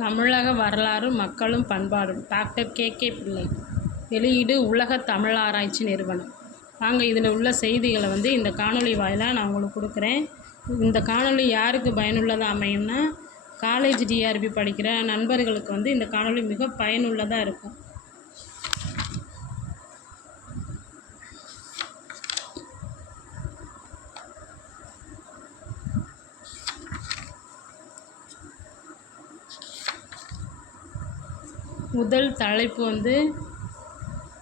தமிழக வரலாறு மக்களும் பண்பாடும் டாக்டர் கே பிள்ளை. வெளியீடு உலக தமிழ் ஆராய்ச்சி நிறுவனம். வாங்க இதில் உள்ள செய்திகளை இந்த காணொளி வாயிலாக நான் உங்களுக்கு கொடுக்குறேன். இந்த காணொளி யாருக்கு பயனுள்ளதாக அமையும்னா, காலேஜ் டிஆர்பி படிக்கிற நண்பர்களுக்கு இந்த காணொளி மிக பயனுள்ளதாக இருக்கும். முதல் தலைப்பு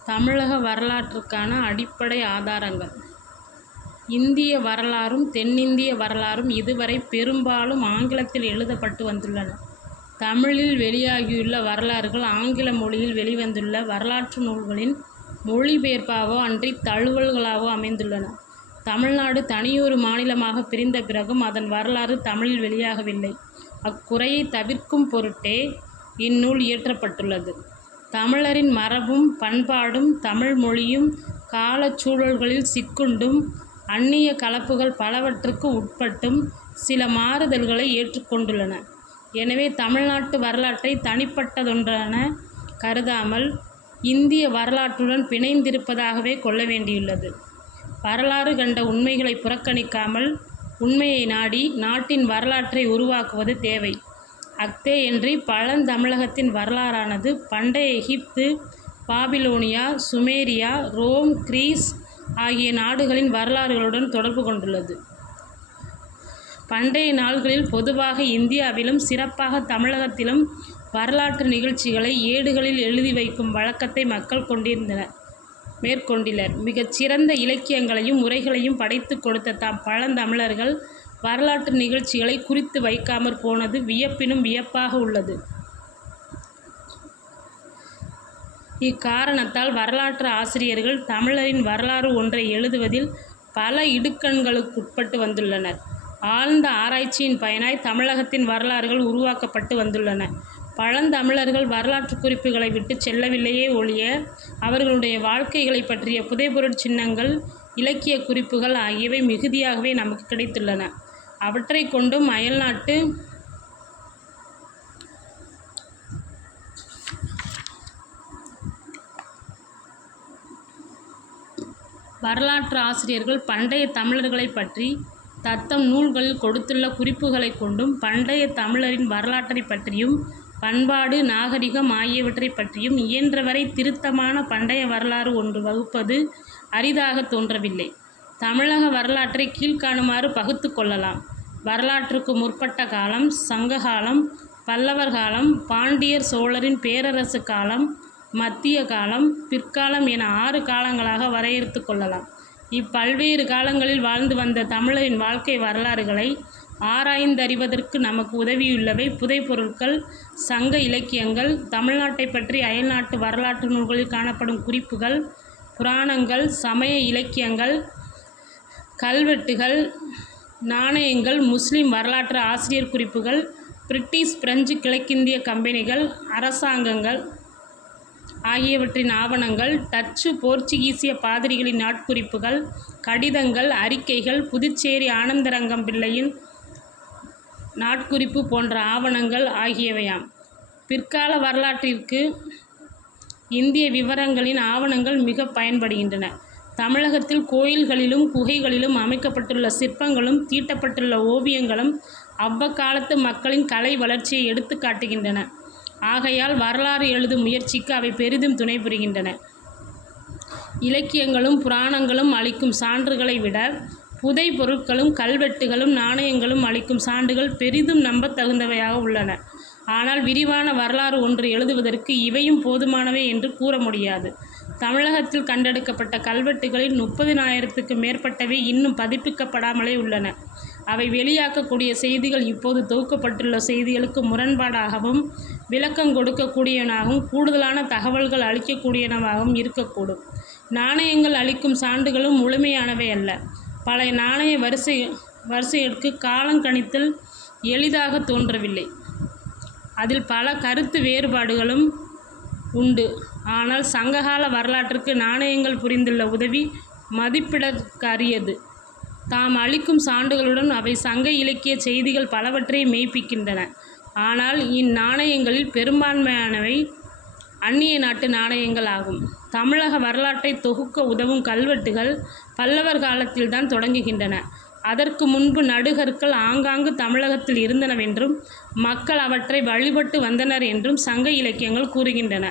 தமிழக வரலாற்றுக்கான அடிப்படை ஆதாரங்கள். இந்திய வரலாறும் தென்னிந்திய வரலாறும் இதுவரை பெரும்பாலும் ஆங்கிலத்தில் எழுதப்பட்டு வந்துள்ளன. தமிழில் வெளியாகியுள்ள வரலாறுகள் ஆங்கில மொழியில் வெளிவந்துள்ள வரலாற்று நூல்களின் மொழிபெயர்ப்பாகவோ அன்றி தழுவல்களாகவோ அமைந்துள்ளன. தமிழ்நாடு தனியொரு மாநிலமாக பிரிந்த பிறகும் அதன் வரலாறு தமிழில் வெளியாகவில்லை. அக்குறையை தவிர்க்கும் பொருட்டே இந்நூல் இயற்றப்பட்டுள்ளது. தமிழரின் மரபும் பண்பாடும் தமிழ் மொழியும் காலச்சூழல்களில் சிக்குண்டும் அந்நிய கலப்புகள் பலவற்றுக்கு உட்பட்டும் சில மாறுதல்களை ஏற்றுக்கொண்டுள்ளன. எனவே தமிழ்நாட்டு வரலாற்றை தனிப்பட்டதொன்றென கருதாமல் இந்திய வரலாற்றுடன் பிணைந்திருப்பதாகவே கொள்ள வேண்டியுள்ளது. வரலாறு கண்ட உண்மைகளை புறக்கணிக்காமல் உண்மையை நாடி நாட்டின் வரலாற்றை உருவாக்குவது தேவை. அஃதேயன்றி பழந்தமிழகத்தின் வரலாறானது பண்டைய எகிப்து, பாபிலோனியா, சுமேரியா, ரோம், கிரீஸ் ஆகிய நாடுகளின் வரலாறுகளுடன் தொடர்பு கொண்டுள்ளது. பண்டைய நாள்களில் பொதுவாக இந்தியாவிலும் சிறப்பாக தமிழகத்திலும் வரலாற்று நிகழ்ச்சிகளை ஏடுகளில் எழுதி வைக்கும் வழக்கத்தை மக்கள் மேற்கொண்டிலர். மிகச்சிறந்த இலக்கியங்களையும் உரைகளையும் படைத்து கொடுத்த பழந்தமிழர்கள் வரலாற்று நிகழ்ச்சிகளை குறித்து வைக்காமற் போனது வியப்பினும் வியப்பாக உள்ளது. இக்காரணத்தால் வரலாற்று ஆசிரியர்கள் தமிழரின் வரலாறு ஒன்றை எழுதுவதில் பல இடுக்கண்களுக்குட்பட்டு வந்துள்ளனர். ஆழ்ந்த ஆராய்ச்சியின் பயனாய் தமிழகத்தின் வரலாறுகள் உருவாக்கப்பட்டு வந்துள்ளன. பழந்தமிழர்கள் வரலாற்று குறிப்புகளை விட்டு செல்லவில்லையே ஒழிய அவர்களுடைய வாழ்க்கைகளை பற்றிய புதைபொருட் சின்னங்கள், இலக்கிய குறிப்புகள் ஆகியவை மிகுதியாகவே நமக்கு கிடைத்துள்ளன. அவற்றை கொண்டும் அயல்நாட்டு வரலாற்று ஆசிரியர்கள் பண்டைய தமிழர்களை பற்றி தத்தம் நூல்களில் கொடுத்துள்ள குறிப்புகளை கொண்டும் பண்டைய தமிழரின் வரலாற்றை பற்றியும் பண்பாடு, நாகரிகம் ஆகியவற்றை பற்றியும் இயன்றவரை திருத்தமான பண்டைய வரலாறு ஒன்று வகுப்பது அரிதாக தோன்றவில்லை. தமிழக வரலாற்றை கீழ்காணுமாறு பகுத்து கொள்ளலாம். வரலாற்றுக்கு முற்பட்ட காலம், சங்ககாலம், பல்லவர் காலம், பாண்டியர் சோழரின் பேரரசு காலம், மத்திய காலம், பிற்காலம் என 6 காலங்களாக வரையறுத்து கொள்ளலாம். இப்பல்வேறு காலங்களில் வாழ்ந்து வந்த தமிழரின் வாழ்க்கை வரலாறுகளை ஆராய்ந்தறிவதற்கு நமக்கு உதவியுள்ளவை புதைபொருட்கள், சங்க இலக்கியங்கள், தமிழ்நாட்டை பற்றி அயல்நாட்டு வரலாற்று நூல்களில் காணப்படும் குறிப்புகள், புராணங்கள், சமய இலக்கியங்கள், கல்வெட்டுகள், நாணயங்கள், முஸ்லிம் வரலாற்று ஆசிரியர் குறிப்புகள், பிரிட்டிஷ், பிரெஞ்சு, கிழக்கிந்திய கம்பெனிகள், அரசாங்கங்கள் ஆகியவற்றின் ஆவணங்கள், டச்சு, போர்ச்சுகீசிய பாதிரிகளின் நாட்குறிப்புகள், கடிதங்கள், அறிக்கைகள், புதுச்சேரி ஆனந்தரங்கம் பிள்ளையின் நாட்குறிப்பு போன்ற ஆவணங்கள் ஆகியவையாம். பிற்கால வரலாற்றிற்கு இந்திய விவரங்களின் ஆவணங்கள் மிக பயன்படுகின்றன. தமிழகத்தில் கோயில்களிலும் குகைகளிலும் அமைக்கப்பட்டுள்ள சிற்பங்களும் தீட்டப்பட்டுள்ள ஓவியங்களும் அவ்வக்காலத்து மக்களின் கலை வளர்ச்சியை எடுத்து காட்டுகின்றன. ஆகையால் வரலாறு எழுதும் முயற்சிக்கு அவை பெரிதும் துணை புரிகின்றன. இலக்கியங்களும் புராணங்களும் அளிக்கும் சான்றுகளை விட புதை பொருட்களும் கல்வெட்டுகளும் நாணயங்களும் அளிக்கும் சான்றுகள் பெரிதும் நம்பத்தகுந்தவையாக உள்ளன. ஆனால் விரிவான வரலாறு ஒன்று எழுதுவதற்கு இவையும் போதுமானவை என்று கூற முடியாது. தமிழகத்தில் கண்டெடுக்கப்பட்ட கல்வெட்டுகளில் 30,000க்கு மேற்பட்டவை இன்னும் பதிப்பிக்கப்படாமலே உள்ளன. அவை வெளியாக்கக்கூடிய செய்திகள் இப்போது தொகுக்கப்பட்டுள்ள செய்திகளுக்கு முரண்பாடாகவும் விளக்கம் கொடுக்கக்கூடியவனாகவும் கூடுதலான தகவல்கள் அளிக்கக்கூடியனவாகவும் இருக்கக்கூடும். நாணயங்கள் அளிக்கும் சான்றுகளும் முழுமையானவை அல்ல. பழைய நாணய வரிசைகளுக்கு காலங்கணித்தல் எளிதாக தோன்றவில்லை. அதில் பல கருத்து வேறுபாடுகளும் உண்டு. ஆனால் சங்ககால வரலாற்றுக்கு நாணயங்கள் புரிந்துள்ள உதவி மதிப்பிடற்கரியது. தாம் அளிக்கும் சான்றுகளுடன் அவை சங்க இலக்கிய செய்திகள் பலவற்றை மெய்ப்பிக்கின்றன. ஆனால் இந்நாணயங்களில் பெரும்பான்மையானவை அந்நிய நாட்டு நாணயங்கள் ஆகும். தமிழக வரலாற்றை தொகுக்க உதவும் கல்வெட்டுகள் பல்லவர் காலத்தில்தான் தொடங்குகின்றன. அதற்கு முன்பு நடுகற்கள் ஆங்காங்கு தமிழகத்தில் இருந்தனவென்றும் மக்கள் அவற்றை வழிபட்டு வந்தனர் என்றும் சங்க இலக்கியங்கள் கூறுகின்றன.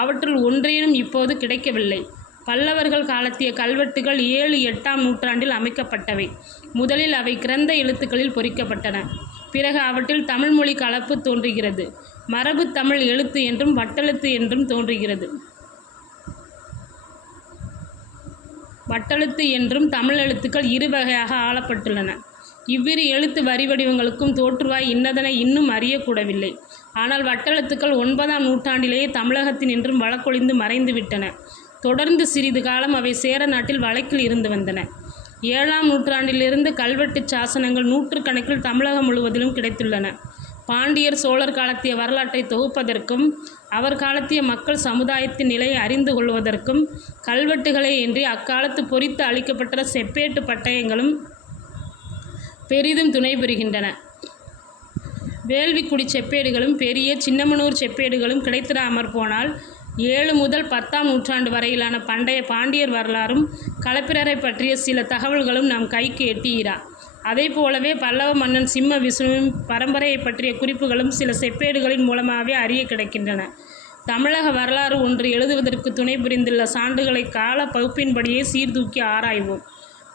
அவற்றுள் ஒன்றேனும் இப்போது கிடைக்கவில்லை. பல்லவர்கள் காலத்திய கல்வெட்டுகள் 7-8ஆம் நூற்றாண்டில் அமைக்கப்பட்டவை. முதலில் அவை கிரந்த எழுத்துக்களில் பொறிக்கப்பட்டன. பிறகு அவற்றில் தமிழ்மொழி கலப்பு தோன்றுகிறது. மரபு தமிழ் எழுத்து என்றும் வட்டெழுத்து என்றும் தோன்றுகிறது. வட்டெழுத்து என்றும் தமிழ் எழுத்துக்கள் இரு வகையாக ஆளப்பட்டுள்ளன. இவ்விரு எழுத்து வரி வடிவங்களுக்கும் தோற்றுவாய் இன்னதென இன்னும் அறியக்கூடவில்லை. ஆனால் வட்டெழுத்துக்கள் 9ஆம் நூற்றாண்டிலேயே தமிழகத்தில் நின்றும் வழக்கொழிந்து மறைந்துவிட்டன. தொடர்ந்து சிறிது காலம் அவை சேர நாட்டில் வழக்கில் இருந்து வந்தன. 7ஆம் நூற்றாண்டிலிருந்து கல்வெட்டு சாசனங்கள் நூற்றுக்கணக்கில் தமிழகம் முழுவதிலும் கிடைத்துள்ளன. பாண்டியர் சோழர் காலத்திய வரலாற்றை தொகுப்பதற்கும் அவர் காலத்திய மக்கள் சமுதாயத்தின் நிலையை அறிந்து கொள்வதற்கும் கல்வெட்டுகளே இன்றி அக்காலத்து பொறித்து அளிக்கப்பட்ட செப்பேட்டு பட்டயங்களும் பெரிதும் துணை புரிகின்றன. வேள்விக்குடி செப்பேடுகளும் பெரிய சின்னமனூர் செப்பேடுகளும் கிடைத்திராமற் போனால் 7 முதல் 10ஆம் நூற்றாண்டு வரையிலான பண்டைய பாண்டியர் வரலாறும் களப்பிரரை பற்றிய சில தகவல்களும் நம் கைக்கு எட்டியிரா. அதை போலவே பல்லவ மன்னன் சிம்ம விஷ்ணுவின் பரம்பரையை பற்றிய குறிப்புகளும் சில செப்பேடுகளின் மூலமாகவே அறிய கிடைக்கின்றன. தமிழக வரலாறு ஒன்று எழுதுவதற்கு துணை புரிந்துள்ள சான்றுகளை கால பகுப்பின்படியே சீர்தூக்கி ஆராய்வோம்.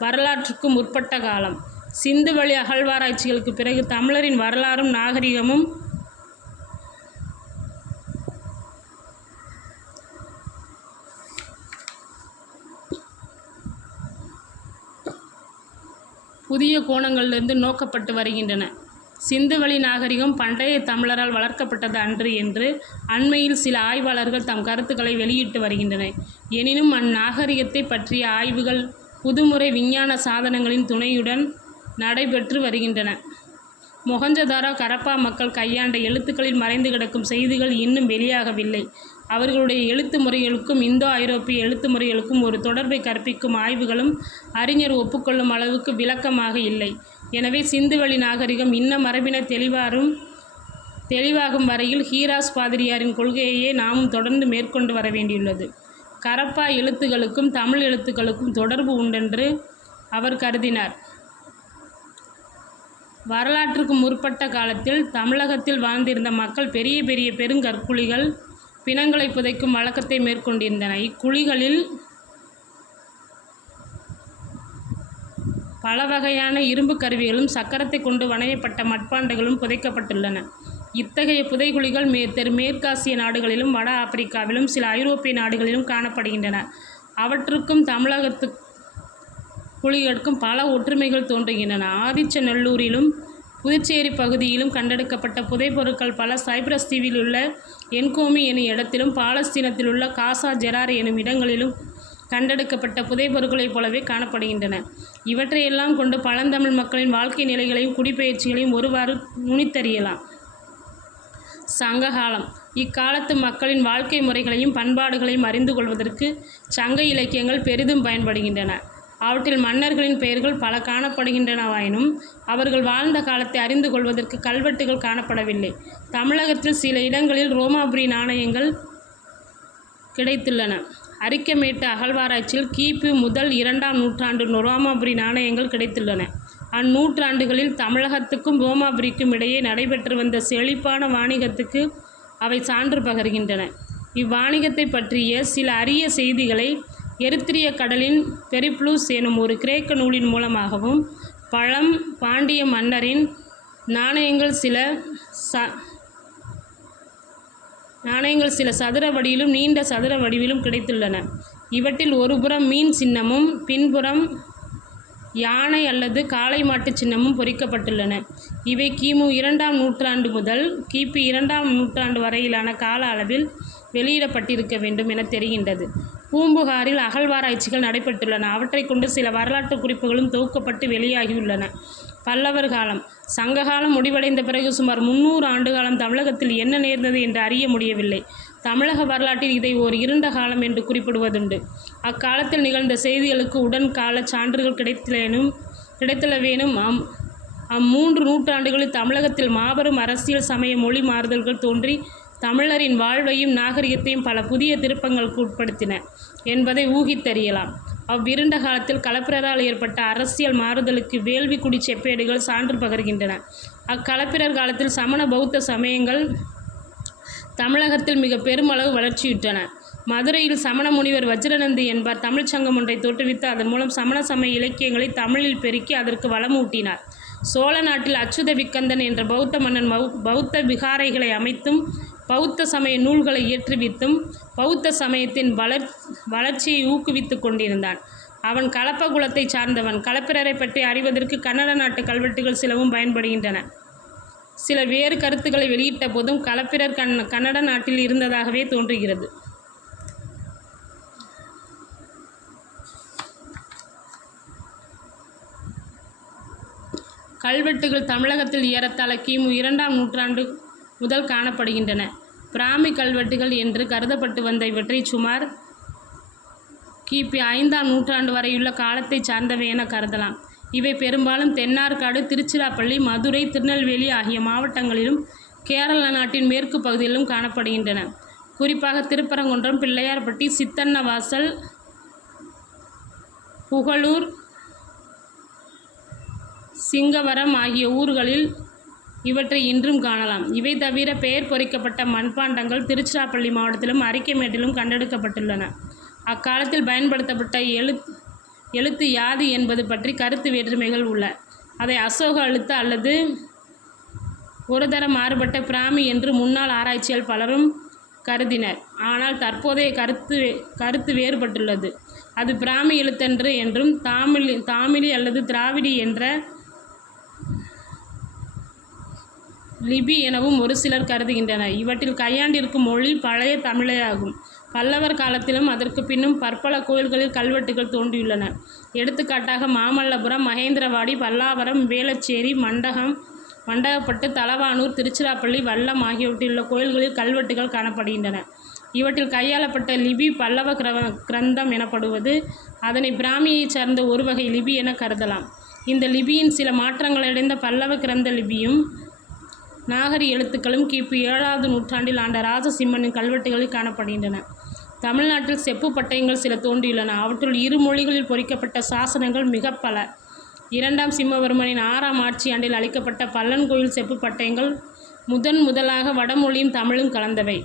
வரலாற்றுக்கு முற்பட்ட காலம். சிந்து வழி அகழ்வாராய்ச்சிகளுக்கு பிறகு தமிழரின் வரலாறும் நாகரிகமும் புதிய கோணங்களிலிருந்து நோக்கப்பட்டு வருகின்றன. சிந்துவெளி நாகரிகம் பண்டைய தமிழரால் வளர்க்கப்பட்டது அன்று என்று அண்மையில் சில ஆய்வாளர்கள் தம் கருத்துக்களை வெளியிட்டு வருகின்றனர். எனினும் அந்நாகரிகத்தை பற்றிய ஆய்வுகள் புதுமுறை விஞ்ஞான சாதனங்களின் துணையுடன் நடைபெற்று வருகின்றன. மொஹஞ்சதாரோ கரப்பா மக்கள் கையாண்ட எழுத்துக்களில் மறைந்து கிடக்கும் செய்திகள் இன்னும் வெளியாகவில்லை. அவர்களுடைய எழுத்து முறைகளுக்கும் இந்தோ ஐரோப்பிய எழுத்து முறைகளுக்கும் ஒரு தொடர்பை கற்பிக்கும் ஆய்வுகளும் அறிஞர் ஒப்புக்கொள்ளும் அளவுக்கு விளக்கமாக இல்லை. எனவே சிந்துவெளி நாகரிகம் இன்ன மரபினர் தெளிவாகும் வரையில் ஹீராஸ் பாதிரியாரின் கொள்கையையே நாமும் தொடர்ந்து மேற்கொண்டு வர வேண்டியுள்ளது. கரப்பா எழுத்துக்களுக்கும் தமிழ் எழுத்துக்களுக்கும் தொடர்பு உண்டென்று அவர் கருதினார். வரலாற்றுக்கு முற்பட்ட காலத்தில் தமிழகத்தில் வாழ்ந்திருந்த மக்கள் பெரிய பெரிய பெருங்கற்குழிகள் பிணங்களை புதைக்கும் வழக்கத்தை மேற்கொண்டிருந்தன. இக்குழிகளில் பல வகையான இரும்பு கருவிகளும் சக்கரத்தை கொண்டு வணையப்பட்ட மட்பாண்டங்களும் புதைக்கப்பட்டுள்ளன. இத்தகைய புதைகுழிகள் மேற்காசிய நாடுகளிலும் வட ஆப்பிரிக்காவிலும் சில ஐரோப்பிய நாடுகளிலும் காணப்படுகின்றன. அவற்றுக்கும் தமிழகத்து குழிகளுக்கும் பல ஒற்றுமைகள் தோன்றுகின்றன. ஆதிச்சநல்லூரிலும் புதுச்சேரி பகுதியிலும் கண்டெடுக்கப்பட்ட புதைபொருட்கள் பல சைப்ரஸ் தீவில் உள்ள என்கோமி எனும் இடத்திலும் பாலஸ்தீனத்தில் உள்ள காசா ஜெரார் எனும் இடங்களிலும் கண்டெடுக்கப்பட்ட புதைபொருட்களைப் போலவே காணப்படுகின்றன. இவற்றையெல்லாம் கொண்டு பழந்தமிழ் மக்களின் வாழ்க்கை நிலைகளையும் குடிப்பெயர்ச்சிகளையும் ஒருவாறு நுணித்தறியலாம். சங்ககாலம். இக்காலத்து மக்களின் வாழ்க்கை முறைகளையும் பண்பாடுகளையும் அறிந்து கொள்வதற்கு சங்க இலக்கியங்கள் பெரிதும் பயன்படுகின்றன. அவற்றில் மன்னர்களின் பெயர்கள் பல காணப்படுகின்றனவாயினும் அவர்கள் வாழ்ந்த காலத்தை அறிந்து கொள்வதற்கு கல்வெட்டுகள் காணப்படவில்லை. தமிழகத்தில் சில இடங்களில் ரோமாபுரி நாணயங்கள் கிடைத்துள்ளன. அரிக்கமேட்டு அகழ்வாராய்ச்சியில் கிபி முதல் 2ஆம் நூற்றாண்டு ரோமாபுரி நாணயங்கள் கிடைத்துள்ளன. அந்நூற்றாண்டுகளில் தமிழகத்துக்கும் ரோமாபுரிக்கும் இடையே நடைபெற்று வந்த செழிப்பான வாணிகத்துக்கு அவை சான்று பகர்கின்றன. இவ்வாணிகத்தை பற்றிய சில அரிய செய்திகளை எரித்திரிய கடலின் பெரிப்ளூஸ் எனும் ஒரு கிரேக்க நூலின் மூலமாகவும் பழம் பாண்டிய மன்னரின் நாணயங்கள் சில சதுர வடிவிலும் நீண்ட சதுர வடிவிலும் கிடைத்துள்ளன. இவற்றில் ஒருபுறம் மீன் சின்னமும் பின்புறம் யானை அல்லது காளை மாட்டு சின்னமும் பொறிக்கப்பட்டுள்ளன. இவை கிமு 2ஆம் நூற்றாண்டு முதல் கிபி 2ஆம் நூற்றாண்டு வரையிலான கால அளவில் வெளியிடப்பட்டிருக்க வேண்டும் என தெரிகின்றது. பூம்புகாரில் அகழ்வாராய்ச்சிகள் நடைபெற்றுள்ளன. அவற்றை கொண்டு சில வரலாற்று குறிப்புகளும் தொகுக்கப்பட்டு வெளியாகியுள்ளன. பல்லவர் காலம். சங்ககாலம் முடிவடைந்த பிறகு சுமார் 300 ஆண்டுகாலம் தமிழகத்தில் என்ன நேர்ந்தது என்று அறிய முடியவில்லை. தமிழக வரலாற்றில் இதை ஓர் இருண்ட காலம் என்று குறிப்பிடுவதுண்டு. அக்காலத்தில் நிகழ்ந்த செய்திகளுக்கு உடன் கால சான்றுகள் கிடைத்தளவேனும் அம்மூன்று நூற்றாண்டுகளில் தமிழகத்தில் மாபெரும் அரசியல், சமய, மொழி மாறுதல்கள் தோன்றி தமிழரின் வாழ்வையும் நாகரிகத்தையும் பல புதிய திருப்பங்களுக்கு உட்படுத்தின என்பதை ஊகித்தறியலாம். அவ்விருண்ட காலத்தில் களப்பிரரால் ஏற்பட்ட அரசியல் மாறுதலுக்கு வேள்விக்குடி செப்பேடுகள் சான்று பகர்கின்றன. அக்களப்பிரர் காலத்தில் சமண பௌத்த சமயங்கள் தமிழகத்தில் மிக பெருமளவு வளர்ச்சியுற்றன. மதுரையில் சமண முனிவர் வஜ்ரநந்தி என்பார் தமிழ்ச் சங்கம் ஒன்றை தோற்றுவித்து அதன் மூலம் சமண சமய இலக்கியங்களை தமிழில் பெருக்கி அதற்கு வளமூட்டினார். சோழ நாட்டில் அச்சுத விக்கந்தன் என்ற பௌத்த மன்னன் பௌத்த விகாரைகளை அமைத்தும் பௌத்த சமய நூல்களை இயற்றுவித்தும் பௌத்த சமயத்தின் வளர்ச்சியை ஊக்குவித்து கொண்டிருந்தான். அவன் கலப்ப குலத்தை சார்ந்தவன். களப்பிரரை பற்றி அறிவதற்கு கன்னட நாட்டு கல்வெட்டுகள் சிலவும் பயன்படுகின்றன. சிலர் வேறு கருத்துக்களை வெளியிட்ட போதும் களப்பிரர் கன்னட நாட்டில் இருந்ததாகவே தோன்றுகிறது. கல்வெட்டுகள் தமிழகத்தில் ஏறத்தாழ கிமு 2ஆம் நூற்றாண்டு முதல் காணப்படுகின்றன. பிராமி கல்வெட்டுகள் என்று கருதப்பட்டு வந்த இவற்றை சுமார் கிபி 5ஆம் நூற்றாண்டு வரையுள்ள காலத்தை சார்ந்தவை என கருதலாம். இவை பெரும்பாலும் தென்னார்காடு, திருச்சிராப்பள்ளி, மதுரை, திருநெல்வேலி ஆகிய மாவட்டங்களிலும் கேரள நாட்டின் மேற்கு பகுதியிலும் காணப்படுகின்றன. குறிப்பாக திருப்பரங்குன்றம், பிள்ளையார்பட்டி, சித்தன்னவாசல், புகழூர், சிங்கவரம் ஆகிய ஊர்களில் இவற்றை இன்றும் காணலாம். இவை தவிர பெயர் பொறிக்கப்பட்ட மண்பாண்டங்கள் திருச்சிராப்பள்ளி மாவட்டத்திலும் அரிக்கமேட்டிலும் கண்டெடுக்கப்பட்டுள்ளன. அக்காலத்தில் பயன்படுத்தப்பட்ட எழுத்து யாது என்பது பற்றி கருத்து வேற்றுமைகள் உள்ள. அதை அசோக எழுத்து அல்லது ஒரு தர மாறுபட்ட பிராமி என்று முன்னாள் ஆராய்ச்சியால் பலரும் கருதினர். ஆனால் தற்போதைய கருத்து வேறுபட்டுள்ளது. அது பிராமி எழுத்தன்று என்றும் தாமிழி அல்லது திராவிடி என்ற லிபி எனவும் ஒரு சிலர் கருதுகின்றனர். இவற்றில் கையாண்டிருக்கும் மொழி பழைய தமிழேயாகும். பல்லவர் காலத்திலும் அதற்கு பின்னும் பற்பல கோயில்களில் கல்வெட்டுகள் தோன்றியுள்ளன. எடுத்துக்காட்டாக மாமல்லபுரம், மகேந்திரவாடி, பல்லாவரம், வேளச்சேரி, மண்டகப்பட்டு, தலவானூர், திருச்சிராப்பள்ளி, வல்லம் ஆகியவற்றிலுள்ள கோயில்களில் கல்வெட்டுகள் காணப்படுகின்றன. இவற்றில் கையாளப்பட்ட லிபி பல்லவ கிரந்தம் எனப்படுவது. அதனை பிராமியைச் சார்ந்த ஒரு வகை லிபி என கருதலாம். இந்த லிபியின் சில மாற்றங்களடைந்த பல்லவ கிரந்த லிபியும் நாகரி எழுத்துக்களும் கிபி 7ஆவது நூற்றாண்டில் ஆண்ட ராஜசிம்மனின் கல்வெட்டுகளில் காணப்படுகின்றன. தமிழ்நாட்டில் செப்பு பட்டயங்கள் சில தோன்றியுள்ளன. அவற்றுள் இரு மொழிகளில் பொறிக்கப்பட்ட சாசனங்கள் மிக பல. 2ஆம் சிம்மவர்மனின் 6ஆம் ஆட்சி ஆண்டில் அளிக்கப்பட்ட பல்லன் கோயில் செப்பு பட்டயங்கள் முதலாக வடமொழியும் தமிழும் கலந்தவை.